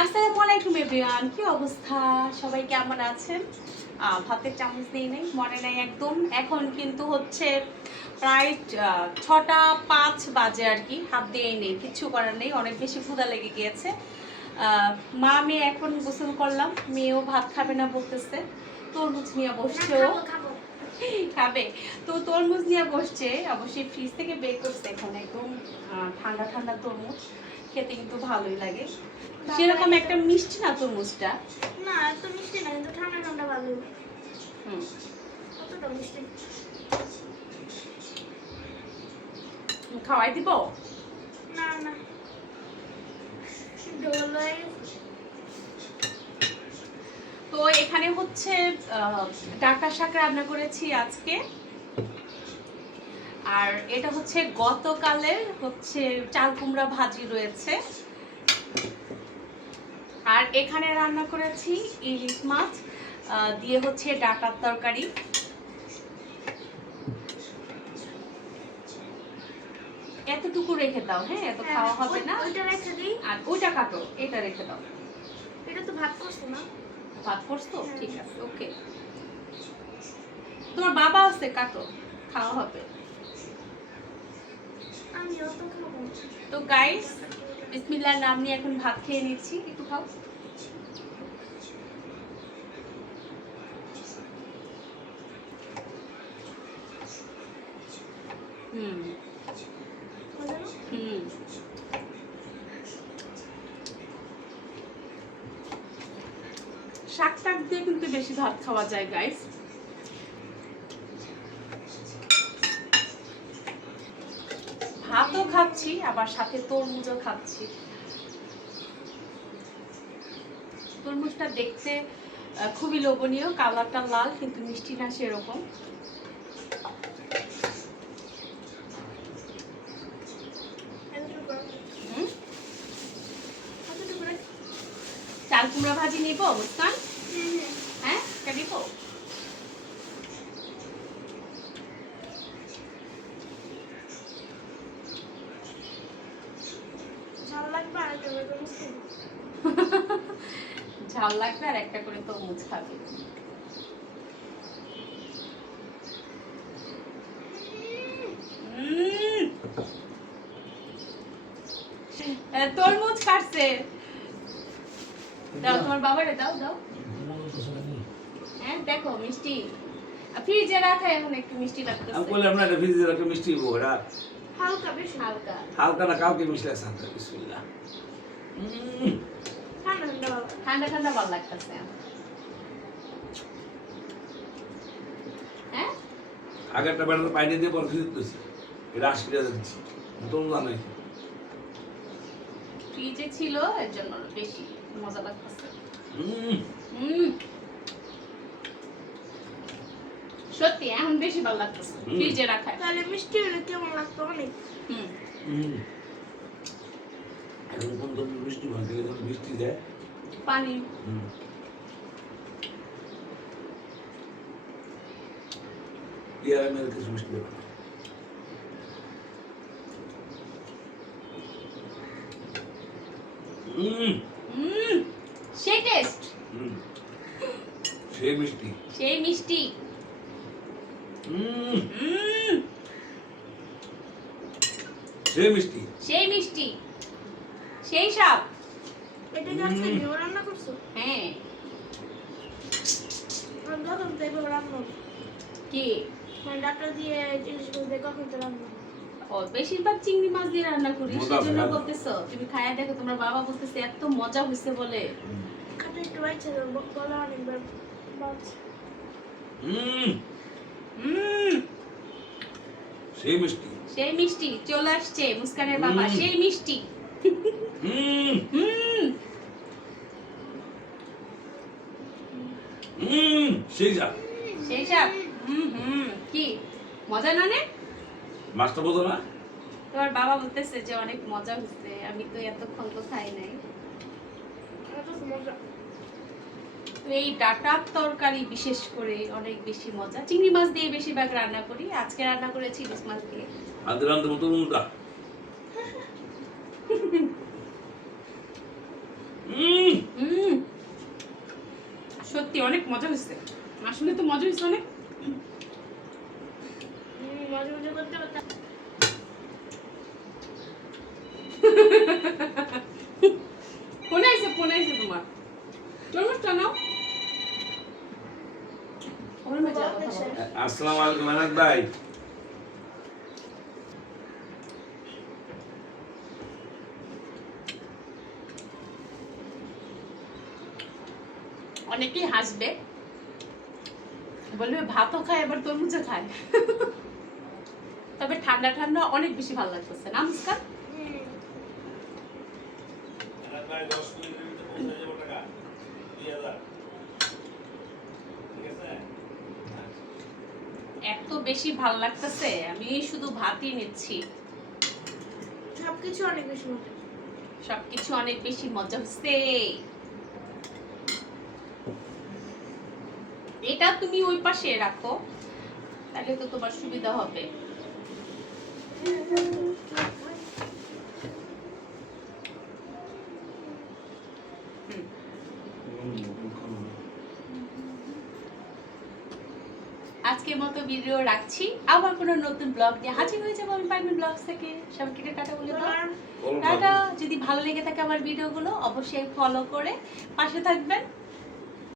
আসসালামু আলাইকুম এভরিওয়ান, কি অবস্থা? সবাই কেমন আছেন? ভাতের চামচ দিয়ে নেই, মনে নেই একদম। এখন কিন্তু হচ্ছে প্রায় 6টা 5 বাজে আর কি, হাত দিয়েই নেই, কিচ্ছু করার নেই, অনেক বেশি ক্ষুধা লেগে গিয়েছে। মা মেয়ে এখন গোসল করলাম, মেয়েও ভাত খাবে না বলতেছে, তরমুজ নিয়ে বসছে, ও খাবে তো তরমুজ নিয়ে বসছে, অবশ্যই ফ্রিজ থেকে বের করছে এখন একদম ঠান্ডা ঠান্ডা তরমুজ, খেতে কিন্তু ভালোই লাগে। সেরকম একটা মিষ্টি না তরমুজটা, না এত মিষ্টি না, কিন্তু ঠান্ডা ঠান্ডা ভালো। কতটা মিষ্টি খাওয়াই দিব না না ডোলাই। তো এখানে হচ্ছে ডাঁটা শাক রান্না করেছি আজকে, আর এটা হচ্ছে গতকালের হচ্ছে চাল কুমড়া ভাজি রয়েছে, আর এখানে রান্না করেছি ইলিশ মাছ দিয়ে হচ্ছে ডাঁটার তরকারি। এতটুকু রেখে দাও, হ্যাঁ, এত খাওয়া হবে না। ওইটা রেখে দিই, আর ওইটা কাটো, এটা রেখে দাও। এটা তো ভাত করছো না? ভাত করছো? ঠিক আছে, ওকে। তোমার বাবা আছে, কাটো, খাওয়া হবে। আমিও তো খাবো। তো গাইস, বিসমিল্লাহর নাম নিয়ে এখন ভাত খেয়ে নিচ্ছি, একটু খাও। হুম হুম শাক টাক দিয়ে কিন্তু বেশি ভাত খাওয়া যায় গাইস। ভাতও খাচ্ছি, আবার সাথে তরমুজও খাচ্ছি। তরমুজটা দেখতে খুবই লোভনীয়, কালারটা লাল, কিন্তু মিষ্টি না সেরকম। চাল কুমড়া ভাজি নিব মুস্কান? হ্যাঁ, এটা নিব। ঝাল লাগবে আর একটা করে মিষ্টি। ঝাল লাগবে আর একটা করে তরমুজ খাবে। তরমুজ কাটছে, দাও তোমার বাবারে, দাও দাও। হ্যাঁ দেখো মিষ্টি, ফ্রিজে রাখা, এখন একটু মিষ্টি লাগতেছে। আমি বললাম না, এটা ফ্রিজে রাখা মিষ্টি ওরা হালকা বেশি হালকা হালকা না, কালকে মিষ্টি আছে হালকা। বিসমিল্লাহ। ঠান্ডা ঠান্ডা ভালো। ঠান্ডা ঠান্ডা ভালো লাগতেছে। হ্যাঁ, আগেরটা বেড়াতে পাইনি দিয়ে পরে ফ্রিজ দিচ্ছি, এটা 80 টাকা দিচ্ছি, তোর জানাই। ফ্রিজে ছিল এর জন্য বেশি মজা লাগতেছে। সত্যি এখন বেশি ভালো লাগতেছে ফ্রিজে রাখা। তাহলে মিষ্টি হলে কেমন লাগতো অনেক। এখন কোন তো মিষ্টি ভাঙ থেকে যখন মিষ্টি দেয় পানি। ইয়ার মেয়ের কিছু মিষ্টি দেবে না। সেই টেস্ট, সেই মিষ্টি, সেই মিষ্টি। সেই মিষ্টি, সেই মিষ্টি, সেই স্বাদ। এটা কি আজকে নিয়ে রান্না করছো? হ্যাঁ। আমি যখন তো এগুলো রান্না কি মানে ডাটা দিয়ে জিনিস বলতে কখন তো রান্না ও বেশিরভাগ চিংড়ি মাছ দিয়ে রান্না করি, মজা সেজন্য ভালো। বলতেছো তুমি খায়া দেখো। তোমার বাবা বলতেছে এত মজা হয়েছে বলে। খাটে একটু বাইছে বলা অনেকবার বাড়ছে। সেই মিষ্টি, সেই মিষ্টি চলে আসছে মুস্কানের বাবা, সেই মিষ্টি। সেই যা সেই স্বাদ। কি মজা না নে? মাছটা বোঝো না? তোমার বাবা বলতেছে যে অনেক মজা হচ্ছে, আমি তো এতক্ষণ তো খাই নাই। এত মজা। তো এই ডাটার তরকারি বিশেষ করে অনেক বেশি মজা। চিংড়ি মাছ দিয়ে বেশিরভাগ রান্না করি, আজকে রান্না করেছি ইলিশ মাছ দিয়ে। আদের রান্ধে মতো মুদা। সত্যি অনেক মজা হয়েছে। আসলে তো মজা হয়েছে অনেক। মাঝে মাঝে করতে করতে ফোন আইছে তোমার। নমস্কার নাও। আসসালামু আলাইকুম আনাদ ভাই। অনেকেই হাসবে, বলবে ভাতও খায় আবার তরমুজও খায়। তবে ঠান্ডা ঠান্ডা অনেক বেশি ভালো লাগতেছে না মুস্কান? আনাদ ভাই 10 মিনিটের ভিতরে পৌঁছে যাব টাকা 2000 ঠিক আছে? এত বেশি ভালো লাগতেছে, আমি শুধু ভাতই নিচ্ছি। সবকিছু অনেক বেশি মজা। সবকিছু অনেক বেশি মজা হচ্ছে। এটা তুমি ওই পাশে রাখো, তাহলে তো তোমার সুবিধা হবে। আজকের মতো ভিডিও রাখছি, আবার কোনো নতুন ব্লগ নিয়ে হাজির হয়ে যাবো আমি পারমিন ব্লগস থেকে। সবাইকে টাটা বলে দাও। টাটা। যদি ভালো লেগে থাকে আমার ভিডিওগুলো অবশ্যই ফলো করে পাশে থাকবেন।